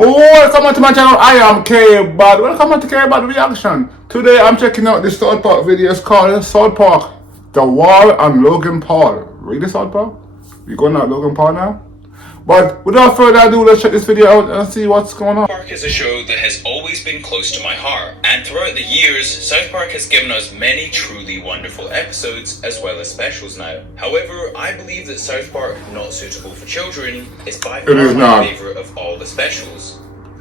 Oh, welcome to my channel. I am Kbad. Welcome to Kbad Reaction. Today I'm checking out the South Park video. It's called South Park, The War on Logan Paul. Read the South Park? You going out Logan Paul now? But without further ado, let's check this video out and see what's going on. South Park is a show that has always been close to my heart, and throughout the years, South Park has given us many truly wonderful episodes as well as specials now. However, I believe that South Park Not Suitable for Children is by far my favorite of all the specials.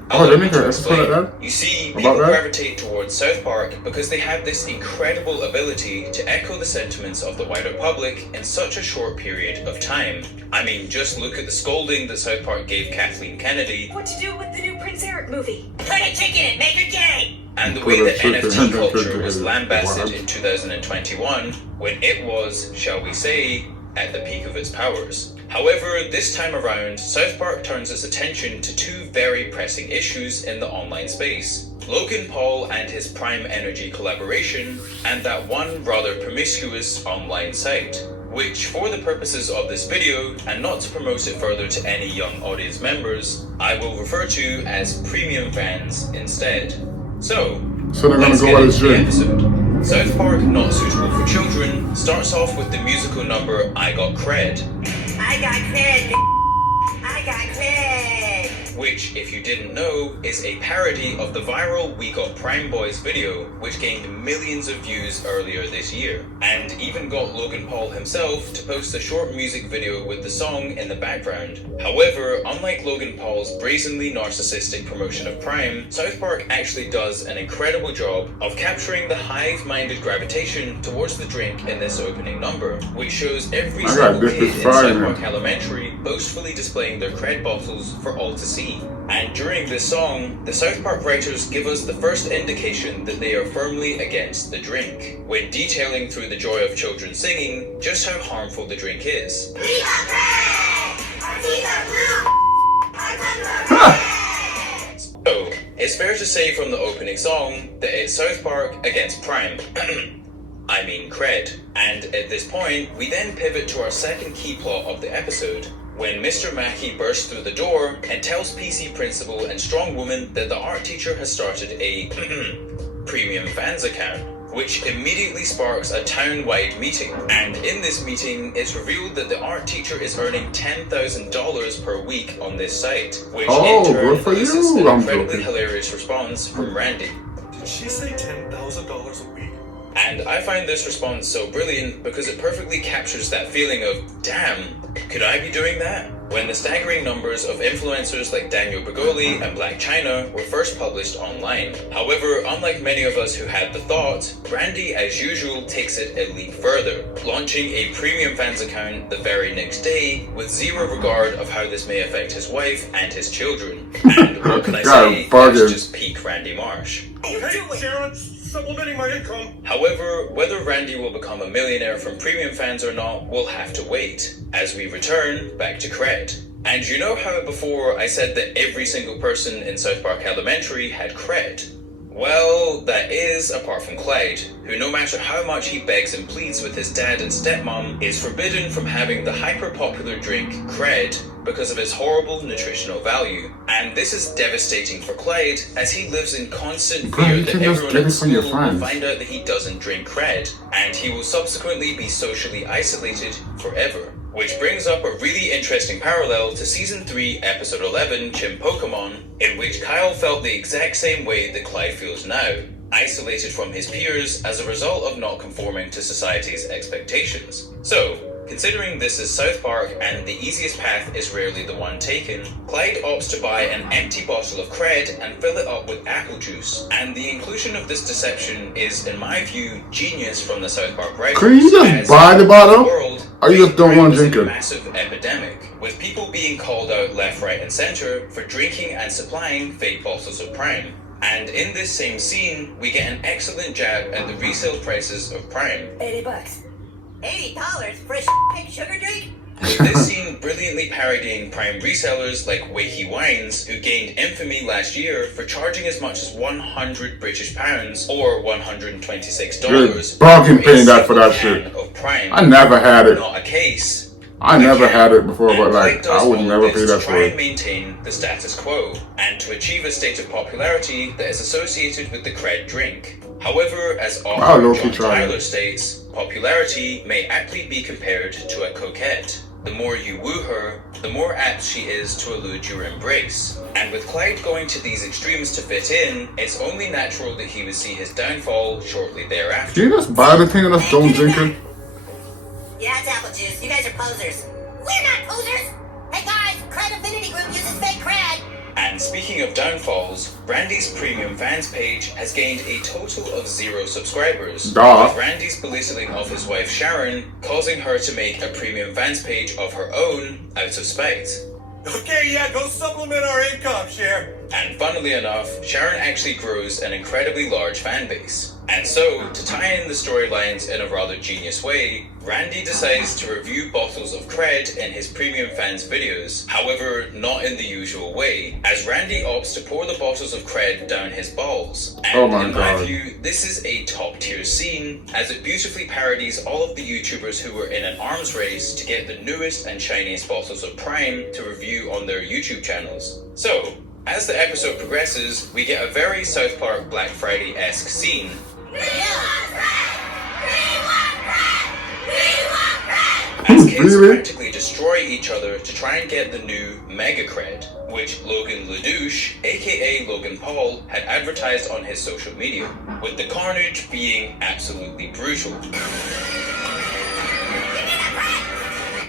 Let me explain that. You see, people gravitate towards South Park because they have this incredible ability to echo the sentiments of the wider public in such a short period of time. I mean, just look at the scolding that South Park gave Kathleen Kennedy. What to do with the new Prince Eric movie? Put a chicken and make her gay! And the way that NFT culture was lambasted in 2021 when it was, shall we say, at the peak of its powers. However, this time around, South Park turns its attention to two very pressing issues in the online space. Logan Paul and his Prime Energy collaboration, and that one rather promiscuous online site, which for the purposes of this video, and not to promote it further to any young audience members, I will refer to as premium fans instead. So they're gonna go on the episode. South Park Not Suitable for Children starts off with the musical number I Got Cred. I got cred, I got cred. Which, if you didn't know, is a parody of the viral We Got Prime Boys video, which gained millions of views earlier this year, and even got Logan Paul himself to post a short music video with the song in the background. However, unlike Logan Paul's brazenly narcissistic promotion of Prime, South Park actually does an incredible job of capturing the hive-minded gravitation towards the drink in this opening number, which shows every single kid in South Park Elementary boastfully displaying their cred bottles for all to see. And during this song, the South Park writers give us the first indication that they are firmly against the drink, when detailing through the joy of children singing just how harmful the drink is. So, it's fair to say from the opening song that it's South Park against Prime. I mean cred. And at this point, we then pivot to our second key plot of the episode, when Mr. Mackey bursts through the door and tells PC Principal and Strong Woman that the art teacher has started a premium fans account, which immediately sparks a town-wide meeting. And in this meeting, it's revealed that the art teacher is earning $10,000 per week on this site, which in turn elicits an incredibly hilarious response from Randy. Did she say $10,000 a week? And I find this response so brilliant because it perfectly captures that feeling of, damn, could I be doing that? When the staggering numbers of influencers like Daniel Bergoli and Black China were first published online. However, unlike many of us who had the thought, Randy, as usual, takes it a leap further, launching a premium fans account the very next day with zero regard of how this may affect his wife and his children. And what can I say, that's just peak Randy Marsh. Hey, Sharon, supplementing my income. However, whether Randy will become a millionaire from premium fans or not, we'll have to wait, as we return back to cred. And you know how before I said that every single person in South Park Elementary had cred? Well, that is, apart from Clyde, who no matter how much he begs and pleads with his dad and stepmom, is forbidden from having the hyper-popular drink cred because of its horrible nutritional value. And this is devastating for Clyde, as he lives in constant fear that everyone at school will find out that he doesn't drink cred, and he will subsequently be socially isolated forever. Which brings up a really interesting parallel to Season 3, Episode 11, Chim Pokemon, in which Kyle felt the exact same way that Clyde feels now, isolated from his peers as a result of not conforming to society's expectations. So, considering this is South Park and the easiest path is rarely the one taken, Clyde opts to buy an empty bottle of cred and fill it up with apple juice. And the inclusion of this deception is, in my view, genius from the South Park writers. Can you just buy the bottle? Or you just don't want to drink it? A massive epidemic, with people being called out left, right, and center for drinking and supplying fake bottles of Prime. And in this same scene, we get an excellent jab at the resale prices of Prime. $80. $80 for a pink sugar drink? With this scene brilliantly parodying Prime resellers like Wakey Wines, who gained infamy last year for charging as much as 100 British pounds or $126 bargain paying that for that shit. Of Prime. I never had it. Not a case, I never had it before, And but Clyde like, does I would all never of pay this that to for try and it. maintain the status quo, and to achieve a state of popularity that is associated with the cred drink. However, as I'll author low-key John try Tyler it. states, popularity may aptly be compared to a coquette. The more you woo her, the more apt she is to elude your embrace. And with Clyde going to these extremes to fit in, it's only natural that he would see his downfall shortly thereafter. Can you just buy the thing and just don't drink it? Yeah, it's apple juice. You guys are posers. We're not posers. Hey guys, Cred Affinity Group uses fake cred. And speaking of downfalls, Randy's premium fans page has gained a total of 0 subscribers, Duh. with Randy's belittling of his wife Sharon causing her to make a premium fans page of her own out of spite. Okay, yeah, go supplement our income, Cher. And funnily enough, Sharon actually grows an incredibly large fan base. And so, to tie in the storylines in a rather genius way, Randy decides to review bottles of cred in his premium fans videos, however, not in the usual way, as Randy opts to pour the bottles of cred down his balls. And Oh my in my God. view, this is a top tier scene, as it beautifully parodies all of the YouTubers who were in an arms race to get the newest and shiniest bottles of Prime to review on their YouTube channels. So, as the episode progresses, we get a very South Park Black Friday-esque scene. As kids Really? practically destroy each other to try and get the new Mega Cred, which Logan LaDouche, aka Logan Paul, had advertised on his social media, with the carnage being absolutely brutal.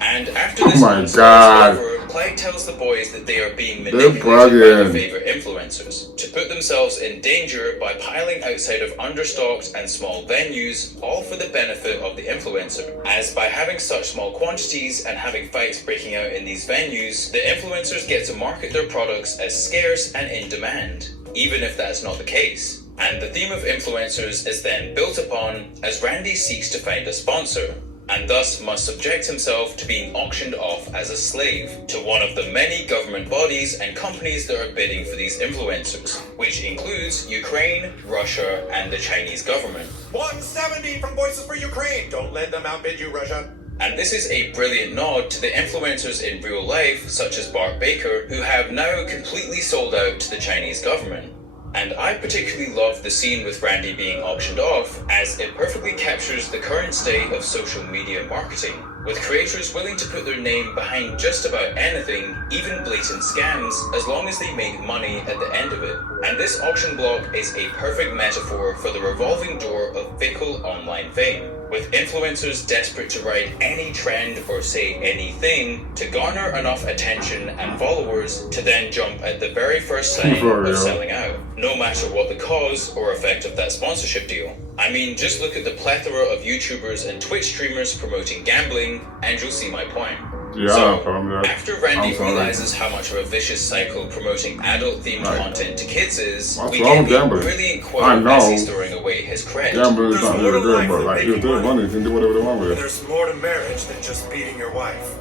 And after this Oh my onslaught is God. over, Clyde tells the boys that they are being They're manipulated by their bugging. favorite influencers to put themselves in danger by piling outside of understocked and small venues, all for the benefit of the influencer. As by having such small quantities and having fights breaking out in these venues, the influencers get to market their products as scarce and in demand, even if that's not the case. And the theme of influencers is then built upon as Randy seeks to find a sponsor, and thus must subject himself to being auctioned off as a slave to one of the many government bodies and companies that are bidding for these influencers, which includes Ukraine, Russia, and the Chinese government. 170 from Voices for Ukraine. Don't let them outbid you, Russia. And this is a brilliant nod to the influencers in real life, such as Bart Baker, who have now completely sold out to the Chinese government. And I particularly love the scene with Randy being auctioned off, as it perfectly captures the current state of social media marketing, with creators willing to put their name behind just about anything, even blatant scams, as long as they make money at the end of it. And this auction block is a perfect metaphor for the revolving door of fickle online fame, with influencers desperate to ride any trend or say anything to garner enough attention and followers to then jump at the very first sign For real. of selling out, no matter what the cause or effect of that sponsorship deal. I mean, just look at the plethora of YouTubers and Twitch streamers promoting gambling, and you'll see my point. Yeah, So, probably. after Randy I'm sorry. realizes how much of a vicious cycle promoting adult-themed Right. content to kids is, What's we wrong get with the gambling? brilliant I quote know. as he's throwing away his cred. Gambling is There's not more really to good, life but than like, if making they have money. money, you can do whatever they want with it. There's more to marriage than just beating your wife.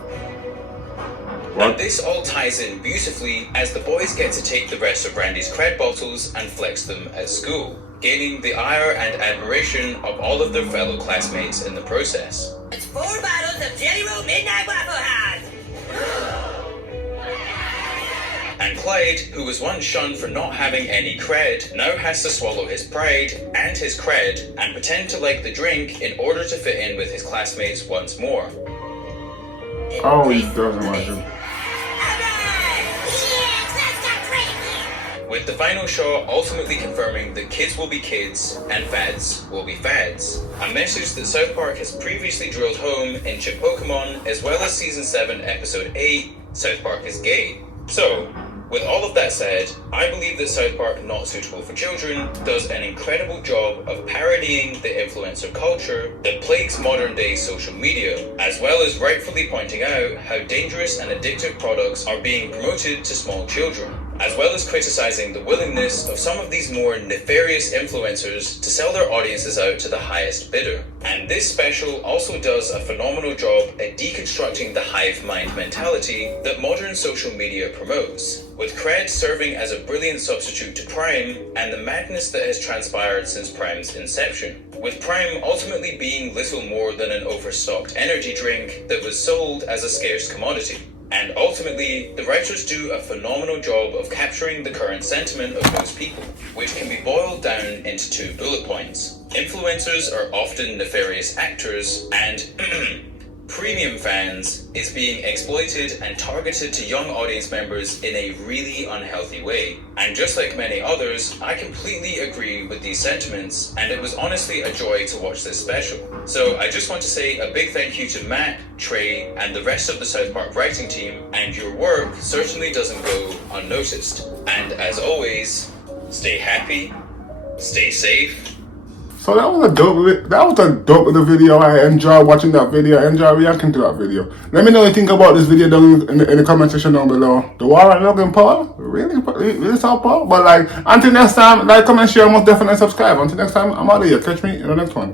And What? this all ties in beautifully as the boys get to take the rest of Randy's cred bottles and flex them at school, gaining the ire and admiration of all of their fellow classmates in the process. It's 4 bottles of Jelly Roll Midnight Waffle House. And Clyde, who was once shunned for not having any cred, now has to swallow his pride and his cred and pretend to like the drink in order to fit in with his classmates once more. Oh, he doesn't like it. With the final shot ultimately confirming that kids will be kids and fads will be fads. A message that South Park has previously drilled home in Chip Pokemon as well as Season 7 Episode 8, South Park is Gay. So, with all of that said, I believe that South Park Not Suitable for Children does an incredible job of parodying the influencer culture that plagues modern day social media, as well as rightfully pointing out how dangerous and addictive products are being promoted to small children, as well as criticizing the willingness of some of these more nefarious influencers to sell their audiences out to the highest bidder. And this special also does a phenomenal job at deconstructing the hive mind mentality that modern social media promotes, with Kbad serving as a brilliant substitute to Prime and the madness that has transpired since Prime's inception, with Prime ultimately being little more than an overstocked energy drink that was sold as a scarce commodity. And ultimately, the writers do a phenomenal job of capturing the current sentiment of most people, which can be boiled down into 2 bullet points. Influencers are often nefarious actors, and premium fans is being exploited and targeted to young audience members in a really unhealthy way. And just like many others, I completely agree with these sentiments, and it was honestly a joy to watch this special. So I just want to say a big thank you to Matt, Trey, and the rest of the South Park writing team, and your work certainly doesn't go unnoticed. And as always, stay happy, stay safe. So that was a dope little video. I enjoy watching that video. I enjoy reacting to that video. Let me know what you think about this video down in the comment section down below. The war and Logan Paul? Really South Paul? But like, until next time, like, comment, share, most definitely subscribe. Until next time, I'm out of here. Catch me in the next one.